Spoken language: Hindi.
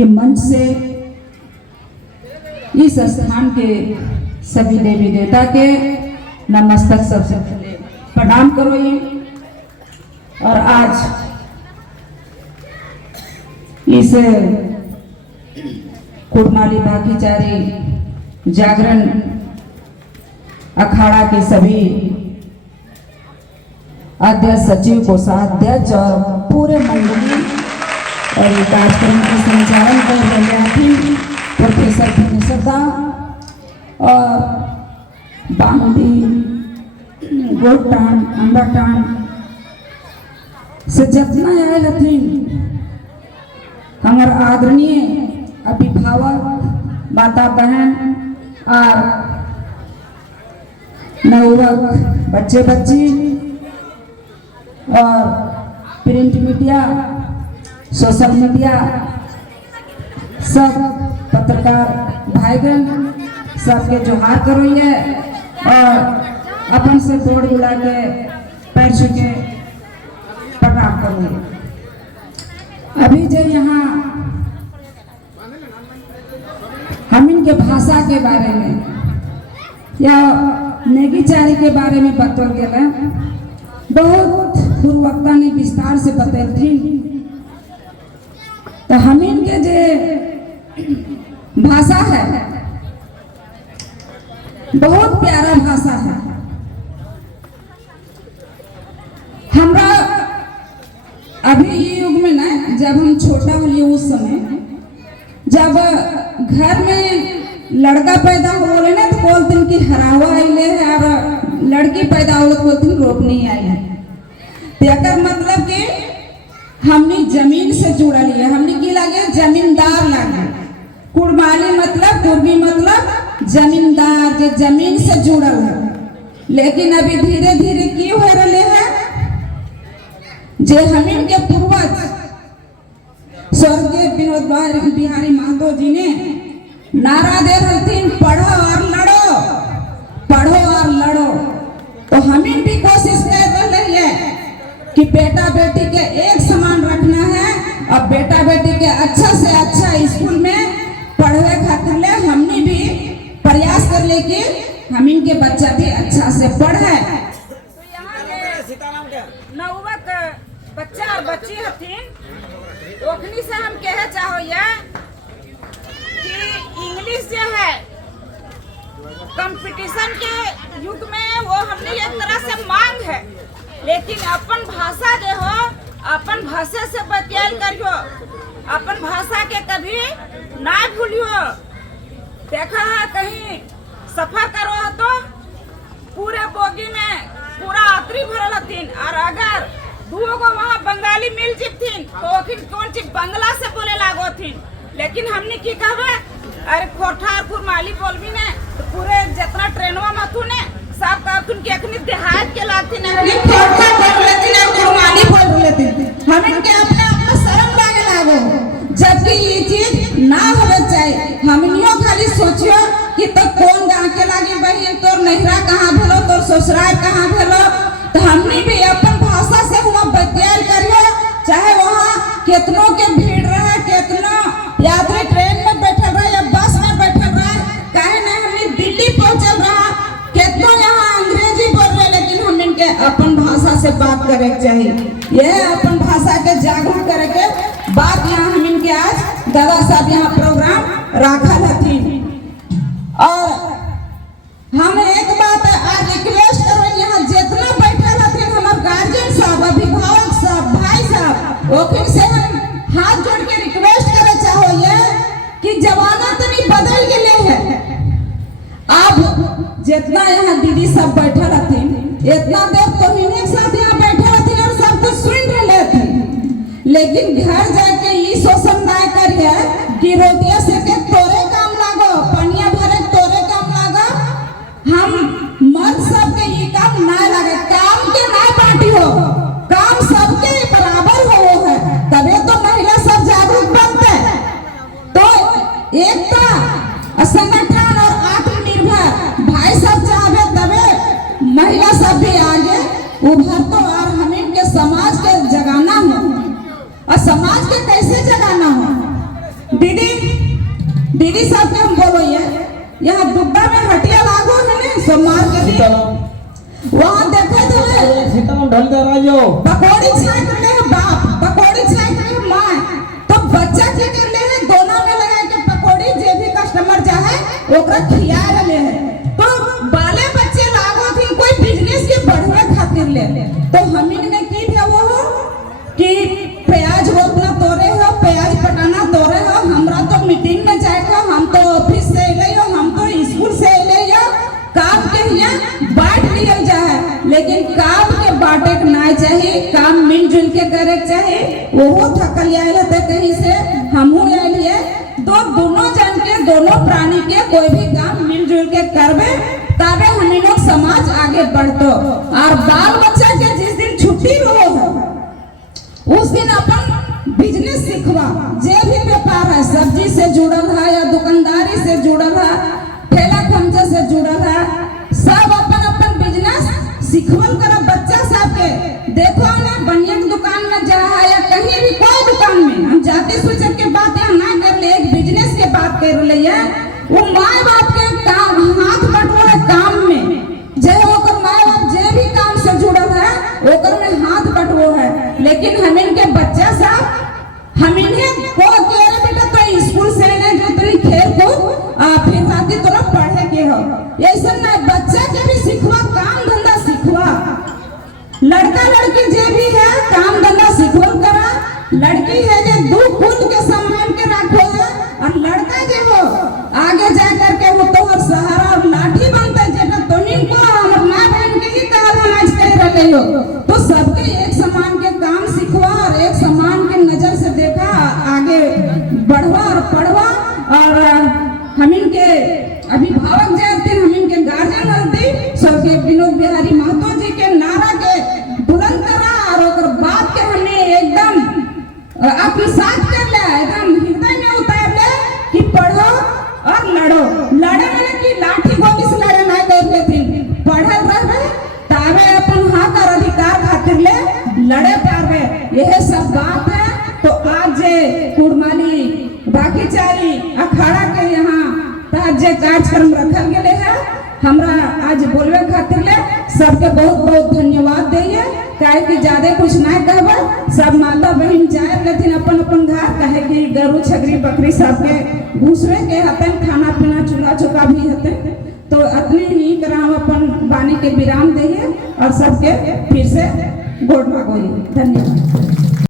कि मंच से इस स्थान के सभी देवी देवता के नमस्तक सबसे पहले प्रणाम करो ये। और आज इस कुड़माली भागीचारी जागरण अखाड़ा के सभी अध्यक्ष, सचिव, कोषाध्यक्ष और पूरे मंडली और ये कार्यक्रम के संचालन कर रहे थे प्रोफेसर फनीसरदा और बांदी गोटान अंडाटान से जितना आयल हथिन हमार आदरणीय अभिभावक, माता बहन और नवयुवक बच्चे बच्ची और प्रिंट मीडिया, सोशल मीडिया, सब पत्रकार भाईगण सबके जोहार करोइए और अपन से गोड़ मिला के पैर छूके प्रणाम करोइए। अभी जो यहाँ हम इनके भाषा के बारे में या नेगीचारी के बारे में बतल गया, बहुत पूर्वक्ता ने विस्तार से बतैलथिन। तो हम इनके जे भाषा है बहुत प्यारा भाषा है। हमरा अभी ये युग में ना, जब हम छोटा होलिए उस समय जब घर में लड़का पैदा होले ना तो बोलते कि हरावा आइले है और लड़की पैदा हो तो बोलते रोपनी आई है। तेकर मतलब कि हमने जमीन से जुड़ल है, हमने की लगे जमींदार लगे। कुड़माली मतलब कुर्मी मतलब जमींदार, जो जमीन से जुड़ल है। लेकिन अभी धीरे धीरे की हो रहे हैं, जे हमीन के पूर्वज स्वर्गीय विनोद बिहारी महतो जी ने नारा दे रहे, पढ़ो और लड़ो, पढ़ो और लड़ो। तो हमीन भी कोशिश कर रही है कि बेटा बेटी के एक समान रखना है और बेटा बेटी के अच्छा से अच्छा स्कूल में पढ़वे खातिर ले हमने भी प्रयास कर ले कि हम इनके बच्चा भी अच्छा से पढ़े। नवयुवक बच्चा और बच्ची हथिन, ओखनी से हम कहे चाहो ये कि इंग्लिश जो है कंपटीशन के युग में वो हमने एक तरह से मांग है, लेकिन अपन भाषा जो हो अपन भाषा से बतियाल करियो, अपन भाषा के कभी ना भूलियो। देखा है कहीं सफर करो तो पूरे बोगी में पूरा यात्री भरल हथिन और अगर दुगो वहाँ बंगाली मिल जिथिन तो कौन चीज बंगला से बोले लागो थिन। लेकिन हमने की कहबे अरे कोठार कुड़माली बोलबी ने तो पूरे जितना ट्रेनवा में थू ने सब कहतुन के अखनी देहात के लागथिन हमने कोठार बोल लेथिन और कुड़माली बोल लेथिन। हमें के अपने अपना शर्म लागे लागो, जबकि ये चीज ना होवे चाहिए। हमनियो खाली सोचियो कि तो कौन गांव के लागे बहिन, तोर नहिरा कहाँ भेलो, तोर ससुराल कहाँ भेलो। तो हमने भी अपन भाषा से हुआ बतियाल करियो, चाहे वहाँ कितनों के भीड़ रहे, कितना यात्री ट्रेन में बैठल रहे या बस में बैठल रहे, कहे ना हमने दिल्ली पहुंचल रहा, कितनों यहाँ अंग्रेजी बोल रहे, लेकिन हम इनके अपन भाषा से बात करे चाहिए। यह अपन भाषा के जागरूक करे के बात यहाँ हम इनके आज दादा साहब यहाँ प्रोग्राम राखल हथिन। और हम एक बात आज रिक्वेस्ट करो, यहाँ जितना बैठल हथिन हमारे गार्जियन साहब, अभिभावक साहब, भाई साहब, ओखिन से हम हाथ जोड़ के रिक्वेस्ट करे चाहो ये कि जमाना तो नहीं बदल गए है। अब जितना यहाँ दीदी सब बैठल हथिन, इतना देर तो एक साथ यहाँ बैठल हथिन और सब कुछ सुन रहे थे, लेकिन घर जाके ये शोषण ना करिए कि रोटिया से के तोरे काम लागो, पनिया भरे तोरे काम लागो। हम मर्द सबके ये काम ना लगे, काम के ना पार्टी हो, काम सबके बराबर हो है, तबे तो महिला सब जागरूक बनते। तो एकता, संगठन और आत्मनिर्भर भाई सब चाहे तबे महिला सब भी आगे उभर तो। और हमें के समाज के जगाना हो, और समाज के कैसे जगाना हो दीदी दीदी साहब के हम बोलो ये यहाँ दुब्बा में हटिया लागो है ने सोमवार के दिन वहाँ देखे थे सीताराम ढल कर आयो पकौड़ी छाई कर ले बाप पकौड़ी छाई कर ले माँ तो बच्चा क्या कर ले है दोनों में लगा के पकौड़ी जे भी कस्टमर चाहे ओकरा खिया ले है तो बाले बच्चे लागो थी कोई बिजनेस के बढ़वे खातिर ले तो हमिन में की था वो कि प्याज रोपना तोरे हो प्याज पटाना तोरे हो हमरा तो मीटिंग में जाए को हम तो ऑफिस से ले हो हम तो स्कूल से ले हो काम के यहाँ बांट लिया जाए लेकिन काम के बांटे के ना चाहिए काम मिलजुल के करे चाहिए वो थकल आए थे कहीं से हमहू आए दोनों जन के दोनों प्राणी के कोई भी काम मिलजुल के करबे तबे हम लोग समाज आगे बढ़तो और बाल बच्चा के जिस दिन छुट्टी रहो उस दिन अपन बिजनेस सीखवा जे भी व्यापार है सब्जी से जुड़ल है या दुकानदारी से जुड़ल है ठेला खमचा से जुड़ल है सब अपन अपन बिजनेस सीखवल कर बच्चा सब के देखो ना बनिया की दुकान में जा है या कहीं भी कोई दुकान में हम जाति सूचक के बात यहाँ ना कर ले एक बिजनेस के बात कर ले वो माँ बाप के काम हाथ बटो है काम में जे होकर माँ बाप जे भी काम से जुड़ल है ओकर में हाथ बटो है लेकिन हम इनके बच्चा साहब हम इन्हें को कह रहे बेटा तो स्कूल से ने जो तेरी खेल को फिर राती तोरा पढ़े के हो ऐसा ना बच्चा के भी सिखवा काम धंधा सिखवा लड़का लड़की जे भी है काम धंधा सिखवल करा लड़की है जे दू खुद के सम्मान के रखो है और लड़का जे हो आगे जा करके वो तो और सहारा और लाठी बनता है जेटा तोनिन को हम मां बहन के ही कहल हम आज कह रहे हो तो सबके एक समान के काम सिखवा और एक समान के नजर से देखा आगे बढ़वा और पढ़वा और हम इनके अभिभावक जाते हम इनके गार्जियन हलती सबके विनोद बिहारी महतो जी के नारा के बुलंद करा और ओकर बात के हमें एकदम अपने साथ कर ले एकदम हृदय में उतार ले कि पढ़ो और लड़ो लड़े मैंने कि लाठी गोली से लड़े ना करते थे पढ़ल रहे तावे अपन हक और अधिकार खातिर ले लड़े पावे यह सब बात है तो आज कुड़माली बाकी चारी अखाड़ा के यहाँ जे कार्यक्रम रखल गए है हमरा आज बोलवे खातिर ले सबके बहुत बहुत धन्यवाद दिए काहे कि ज्यादा कुछ ना कहबा सब माता बहन जाए लेकिन अपन अपन घर कहे कि गरु छगरी बकरी सब के घुसवे के हतन खाना पीना चूल्हा चौका भी हतन तो अतने ही करा हम अपन वाणी के विराम दिए और सबके फिर से गोड़ भागोई धन्यवाद।